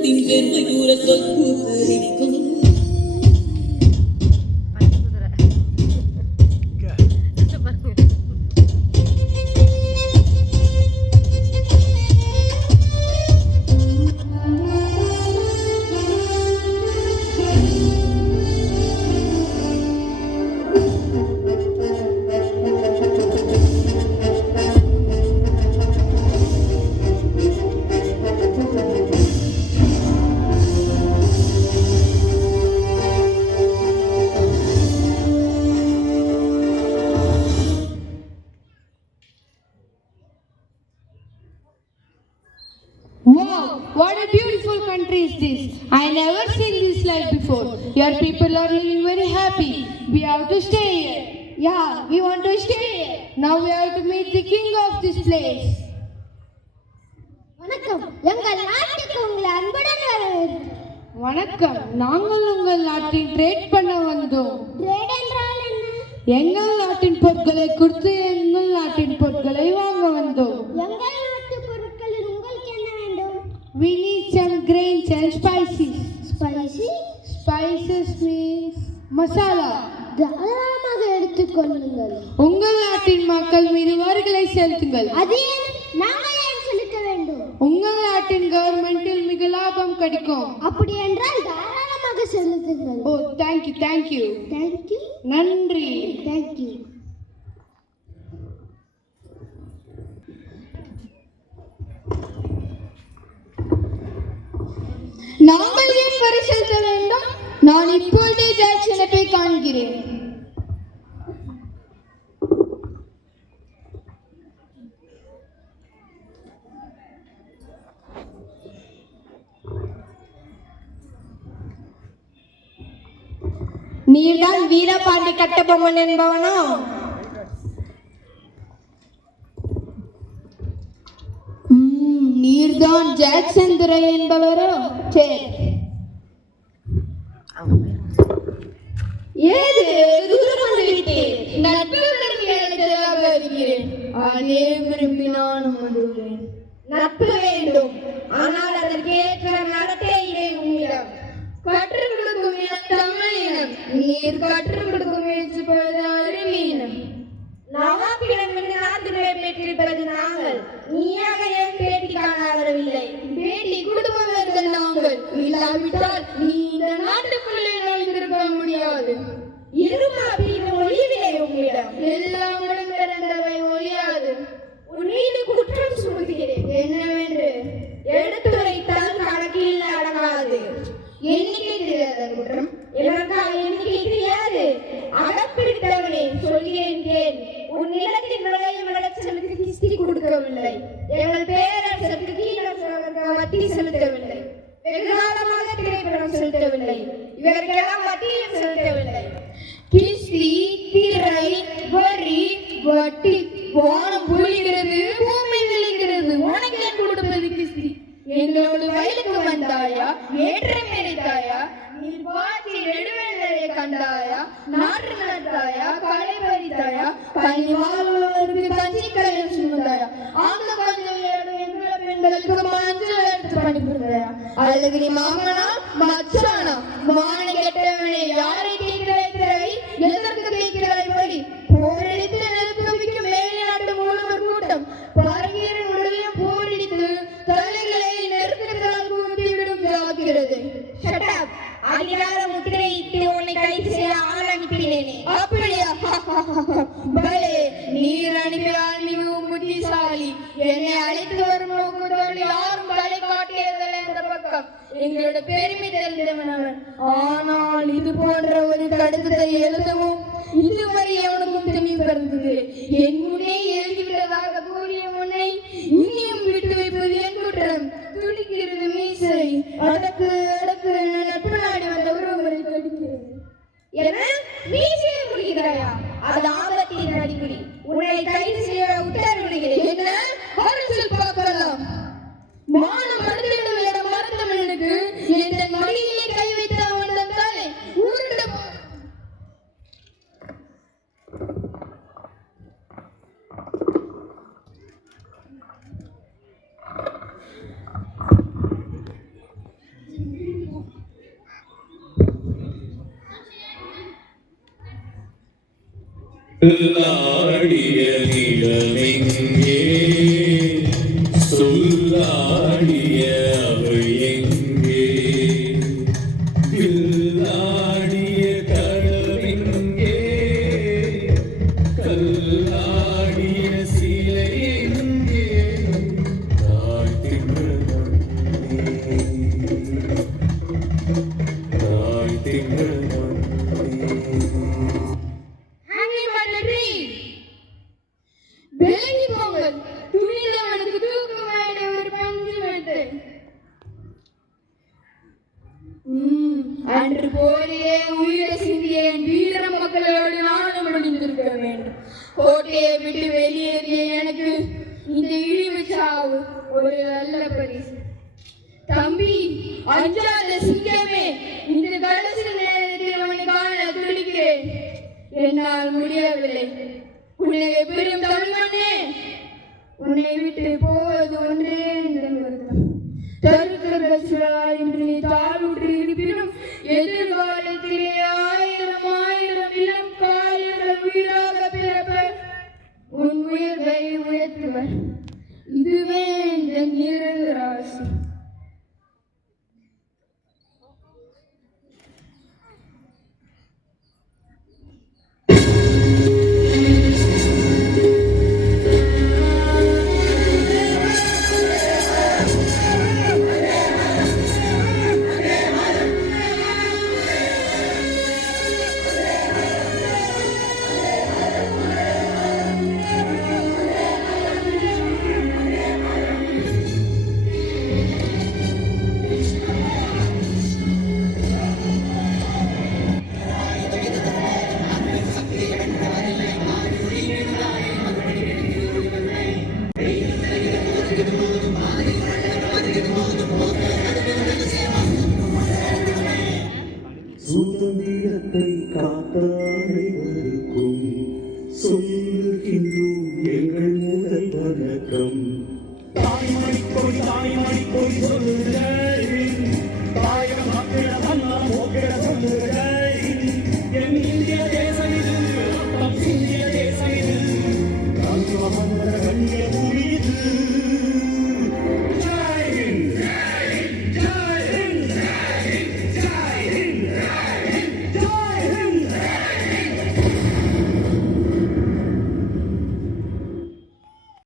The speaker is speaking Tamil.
மனதின் பெருமையூர சொற்கூத்தரிக்கும் Wow, what a beautiful country is this. I never seen this like before. Your people are living very happy. We have to stay here. Yeah, we want to stay here. Now we have to meet the king of this place. வணக்கம், எங்கள் நாட்டுக்கு உங்களை அன்புடன் வரவேற்கிறோம். வணக்கம், நாங்கள் உங்கள் நாட்டில் ட்ரேட் பண்ண வந்தோம். ட்ரேட் என்றால் என்ன? எங்கள் நாட்டின் பொருட்களை கொடுத்து எங்கள் நாட்டின் பொருட்களை வாங்க வந்தோம். எங்கள் நாட்டு பொருட்களில் உங்களுக்கு என்ன வேண்டும்? We need some grains and spices. Spicy? Spices means masala. தாராளமாக எடுத்துக்கொள்ளுங்கள். உங்கள் நாட்டின் மக்கள் மீது வரிகளை செலுத்துங்கள். அது ஏன் நாங்கள் ஏன் செலுத்த வேண்டும்? உங்கள் நாட்டின் கவர்மெண்டில் மிக லாபம் கிடைக்கும். அப்படி என்றால் தாராளமாக செலுத்துங்கள். ஓ, தேங்க்யூ தேங்க்யூ தேங்க்யூ. நன்றி. தேங்க்யூ. நாங்கள் ஏன் வரி செலுத்த வேண்டும்? நான் இப்பொழுதே ஜாக்சனை போய் காண்கிறேன். நீர்தான் வீரபாண்டி கட்டபொம்மன் என்பவனோ? நீர்தான் ஜாக்சன் துரை என்பவரோ? சரி. ஏது தூரம் வந்துவிட்டேன். நட்புடன் கேட்டதாக இருக்கிறேன். அதே விரும்பி நானும் வந்துள்ளேன். நட்பு வேண்டும், ஆனால் அதற்கேற்ற நடத்தை இல்லை உங்களிடம். கற்றுக் கொடுக்கும் இனம் தமிழ் இனம். நீர் கற்றுக் கொடுக்கும் முயற்சிப்பது அறிவீனம். நவாப்பிடம் நாட்டுகளை பெற்றிருப்பது நாங்கள். நீயாக ஏன் பேட்டி காணாதவில்லை? பேட்டி குடும்பவர்கள் நாங்கள். இல்லாவிட்டால் நீ இந்த நாட்டுக்குள்ளே நுழைந்திருக்க முடியாது. இருமாப்பின் ஒளிவில்லை உங்களிடம். எல்லாம் உடன்பிறந்தவை ஒழியாது. உன் மீது குற்றம் சுமத்துகிறேன். என்னவென்று எடுத்துரைத்தால் கணக்கில் அடங்காது. எண்ணிக்கை தெரியாத குற்றம். எனக்கா எண்ணிக்கை தெரியாது? அடப்பிடித்தவனே, சொல்கிறேன் கேள். உன் நிலத்தின் நுழையும் விளைச்சலுக்கு கிஸ்தி கொடுக்கவில்லை. எங்கள் பேரரசுக்கு கீழரசர்களுக்கு வட்டி செலுத்தவில்லை. வெகு காலமாக திரைப்படம் செலுத்தவில்லை. இவர்களெல்லாம் வட்டியும் செலுத்தவில்லை. கிஸ்தி, திரை, வரி, வட்டி. வானம் பொழிகிறது, பூமி விளைகிறது. உனக்கு ஏன் கொடுப்பது கிஸ்தி? எங்களோடு வயலுக்கு வந்தாயா? ஏற்றம் எரித்தாயா? நீ பாய்ச்சி நெடுவேலை கண்டாயா? நாற்று நட்டாயா? களை பறித்தாயா? கனி வாழ்வோருக்கு கஞ்சி கையில் சுமந்தாயா? அந்த கொஞ்சம் எங்கள பெண்களுக்கு மஞ்சள் எடுத்து பணிபுரிந்தாயா? அழகிரி மாமனா மச்சானா? மான கெட்டவனே, யாரை கேட்கிறாய் திரை? எதற்கு கேட்கிறாய் வரி? போரடித்து நிறுத்தமிக்கு மேலே நாட்டு முழுவர் கூட்டம் பரங்கீரன் உடலையும் போரடித்து தலைகளை நெருக்கத்தால் கூட்டிவிடும் ஜாக்கிறது. அதிகார முத்திரையிட்டு உன்னை கைது செய்ய ஆள் அனுப்பினேனே. அப்படியா? பலே, நீர் அனுப்பினால் மிகவும் புத்திசாலி. என்னை அழைத்து வரும் நோக்கத்தோடு யாரும் தலை காட்டியதில்லை என்ற பக்கம். எங்களோட பெருமை தெரிந்தவன் அவன். ஆனால் இது போன்ற ஒரு கடிதத்தை எழுதவும் இதுவரை எவனுக்கும் தெளிவு பிறந்தது. என் முன்னே எழுதிவிட்டதாக கூறிய முன்னை இனியும் விட்டு வைப்பது என் குற்றம். துடிக்கிறது மீசை. அடக்கு அடக்கு நட்பு நாடி வந்த உறவுகளை தடுக்கிறது. என்ன மீசையை முடிக்கிறாயா? அது ஆபத்தின் அறிகுறி. உன்னை கைது செய்ய உத்தரவிடுகிறேன். என்ன அரசியல் பார்க்கலாம்? மானம் மறுத்திடும் இடம் மறுத்தவனுக்கு எந்த மடியிலே கை வைத்த அவன் தானே உருண்ட. அன்று போரிலே உயிரை சிந்திய என் வீர மக்களோடு நானும் முடிந்திருக்க வேண்டும். கோட்டையை விட்டு வெளியேறிய எனக்கு இந்த இழிவு சாவு ஒரு நல்ல பரிசு. தம்பி, அஞ்சாத சிங்கமே, இந்த கடைசி நேரத்தில் அவனை காண துடிக்கிறேன். என்னால் முடியவில்லை. உன்னை பெரும் தமிழ்மண்ணே, உன்னை விட்டு போவது ஒன்றே இந்த வருத்தம். என்று நீ தாழ்வுற்று இருப்பினும் எதிர்காலத்திலே ஆயிரம் ஆயிரம் இளம் காயர்கள் உயிராக பிறப்பர். உன் உயிரை உயர்த்துவர். இதுவே இந்த நிரந்தராசி. சுதந்திரத்தை காத்த அனைவருக்கும் சொல்லுகின்றோம் எங்கள் முதல் வணக்கம். தாய்மொழி கொடி சொல்லுங்கள், தாயம் மக்கள் மன்னம்